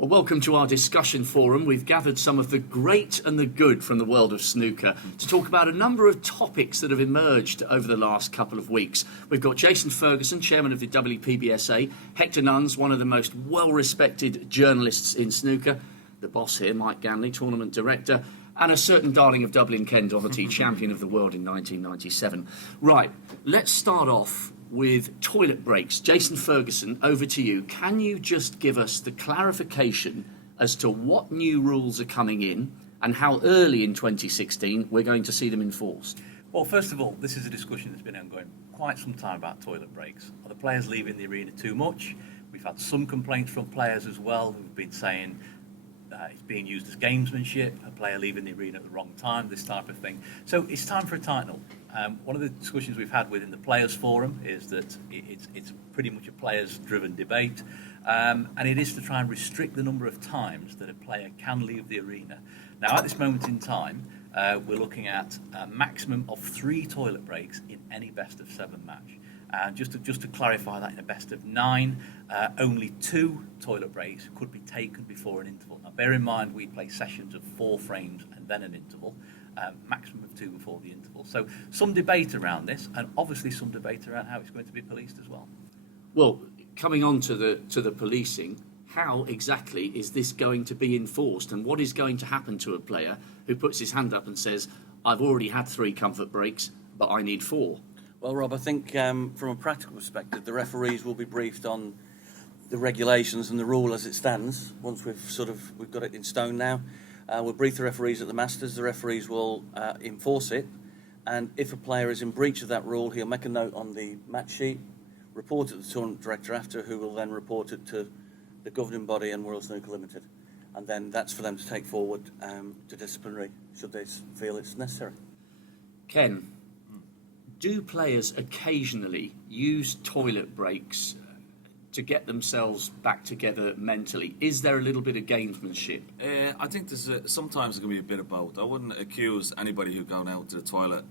Well, welcome to our discussion forum. We've gathered some of the great and the good from the world of snooker to talk about a number of topics that have emerged over the last couple of weeks. We've got Jason Ferguson, chairman of the WPBSA, Hector Nunns, one of the most well-respected journalists in snooker, the boss here, Mike Ganley, tournament director, and a certain darling of Dublin, Ken Doherty, champion of the world in 1997. Right, let's start off with toilet breaks. Jason Ferguson, over to you. Can you just give us the clarification as to what new rules are coming in and how early in 2016 we're going to see them enforced? Well, first of all, this is a discussion that's been ongoing quite some time about toilet breaks. Are the players leaving the arena too much? We've had some complaints from players as well who've been saying it's being used as gamesmanship, a player leaving the arena at the wrong time, this type of thing. So it's time for a tighten up. One of the discussions we've had within the Players Forum is that it's pretty much a players-driven debate, and it is to try and restrict the number of times that a player can leave the arena. Now, at this moment in time, we're looking at a maximum of 3 toilet breaks in any best-of-7 match. And just to clarify that, in a best-of-9, only 2 toilet breaks could be taken before an interval. Now, bear in mind, we play sessions of 4 frames and then an interval. Maximum of 2 before the interval. So some debate around this, and obviously some debate around how it's going to be policed as well. Well, coming on to the policing, how exactly is this going to be enforced, and what is going to happen to a player who puts his hand up and says, I've already had 3 comfort breaks, but I need 4? Well, Rob, I think from a practical perspective, the referees will be briefed on the regulations and the rule as it stands. Once we've got it in stone now, we'll brief the referees at the Masters. The referees will enforce it, and if a player is in breach of that rule, he'll make a note on the match sheet, report it to the tournament director after, who will then report it to the governing body and World Snooker Limited, and then that's for them to take forward to disciplinary should they feel it's necessary. Ken, do players occasionally use toilet breaks to get themselves back together mentally? Is there a little bit of gamesmanship? I think sometimes it can be a bit of both. I wouldn't accuse anybody who going out to the toilet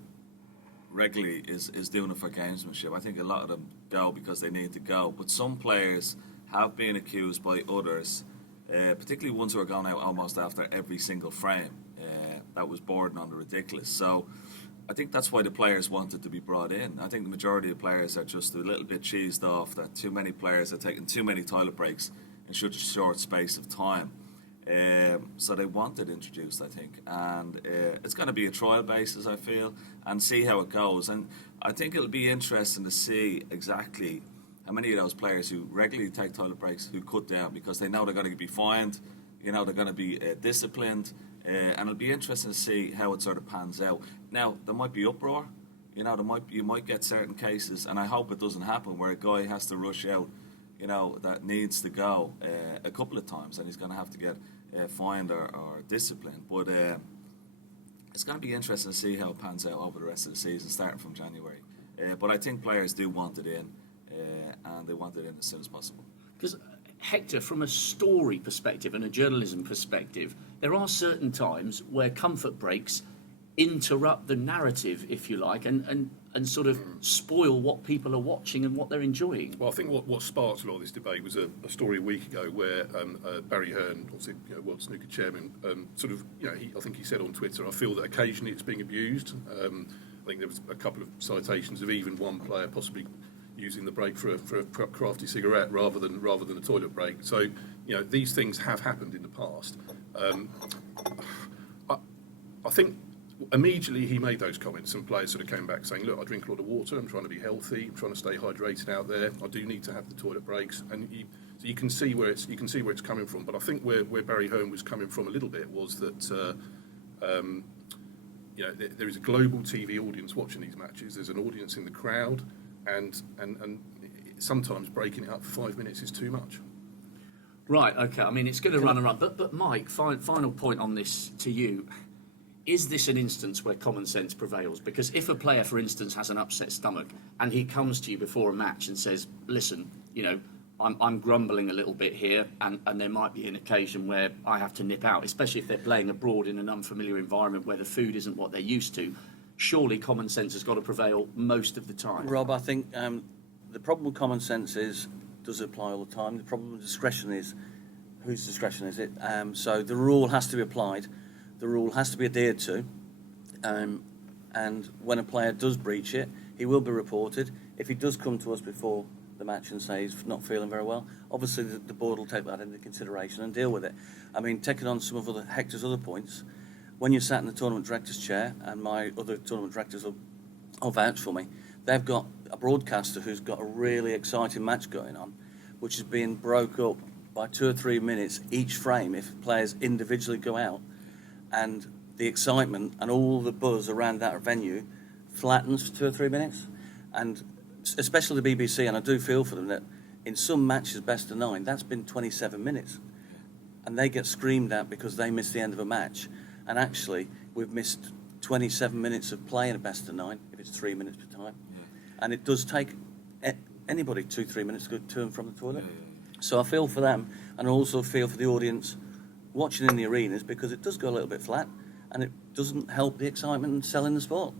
regularly is doing it for gamesmanship. I think a lot of them go because they need to go. But some players have been accused by others, particularly ones who are going out almost after every single frame. That was bordering on the ridiculous. So I think that's why the players wanted to be brought in. I think the majority of players are just a little bit cheesed off that too many players are taking too many toilet breaks in such a short space of time. So they want it introduced, I think. And it's going to be a trial basis, I feel, and see how it goes. And I think it'll be interesting to see exactly how many of those players who regularly take toilet breaks who cut down because they know they're going to be fined, they're going to be disciplined. And it'll be interesting to see how it sort of pans out. Now, there might be uproar. You might get certain cases, and I hope it doesn't happen, where a guy has to rush out, that needs to go a couple of times, and he's going to have to get fined or disciplined. But it's going to be interesting to see how it pans out over the rest of the season, starting from January. But I think players do want it in, and they want it in as soon as possible. Because Hector, from a story perspective and a journalism perspective, there are certain times where comfort breaks interrupt the narrative, if you like, and sort of spoil what people are watching and what they're enjoying. Well, I think what sparked a lot of this debate was a story a week ago where Barry Hearn, obviously World Snooker Chairman, I think he said on Twitter, I feel that occasionally it's being abused. I think there was a couple of citations of even one player possibly using the break for a crafty cigarette rather than a toilet break. So, these things have happened in the past. I think immediately he made those comments, and players sort of came back saying, look, I drink a lot of water, I'm trying to be healthy, I'm trying to stay hydrated out there, I do need to have the toilet breaks, and you can see where it's coming from. But I think where Barry Hearn was coming from a little bit was that there is a global TV audience watching these matches, there's an audience in the crowd, and sometimes breaking it up for 5 minutes is too much. Right, okay. I mean, it's going to run and run. But Mike, final point on this to you. Is this an instance where common sense prevails? Because if a player, for instance, has an upset stomach and he comes to you before a match and says, listen, I'm grumbling a little bit here, and there might be an occasion where I have to nip out, especially if they're playing abroad in an unfamiliar environment where the food isn't what they're used to. Surely common sense has got to prevail most of the time. Rob, I think the problem with common sense is, does it apply all the time? The problem with discretion is, Whose discretion is it? So the rule has to be applied. The rule has to be adhered to. And when a player does breach it, he will be reported. If he does come to us before the match and say he's not feeling very well, obviously the board will take that into consideration and deal with it. I mean, taking on some of Hector's other points, when you're sat in the tournament director's chair, and my other tournament directors will vouch for me, they've got a broadcaster who's got a really exciting match going on, which is being broke up by 2 or 3 minutes each frame if players individually go out, and the excitement and all the buzz around that venue flattens for 2 or 3 minutes. And especially the BBC, and I do feel for them, that in some matches, best of 9, that's been 27 minutes. And they get screamed at because they missed the end of a match. And actually, we've missed 27 minutes of play in a best of 9, if it's 3 minutes per time. Yeah. And it does take anybody 2-3 minutes to go to and from the toilet. So I feel for them, and I also feel for the audience watching in the arenas, because it does go a little bit flat, and it doesn't help the excitement and selling the sport.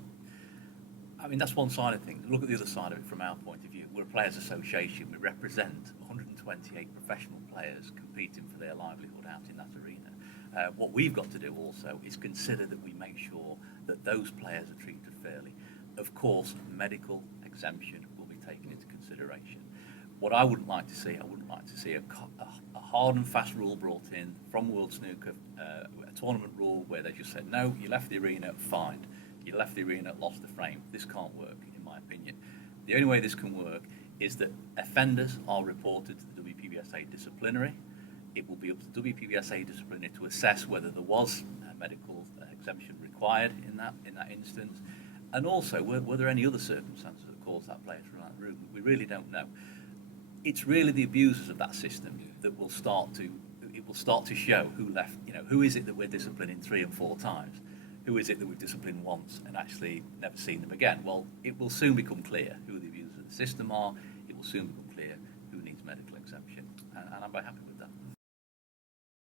I mean, that's one side of things. Look at the other side of it from our point of view. We're a players' association. We represent 128 professional players competing for their livelihood out in that arena. What we've got to do also is consider that we make sure that those players are treated fairly. Of course, medical exemption will be taken into consideration. What I wouldn't like to see, a hard and fast rule brought in from World Snooker, a tournament rule where they just said, no, you left the arena, fined. You left the arena, lost the frame. This can't work, in my opinion. The only way this can work is that offenders are reported to the WPBSA disciplinary. It will be up to WPBSA disciplinary to assess whether there was a medical exemption required in that instance, and also were there any other circumstances that caused that player to run out of the room. We really don't know. It's really the abusers of that system that will start to show who left. Who is it that we're disciplining 3 and 4 times? Who is it that we've disciplined once and actually never seen them again? Well, it will soon become clear who the abusers of the system are. It will soon become clear who needs medical exemption, and I'm very happy with that.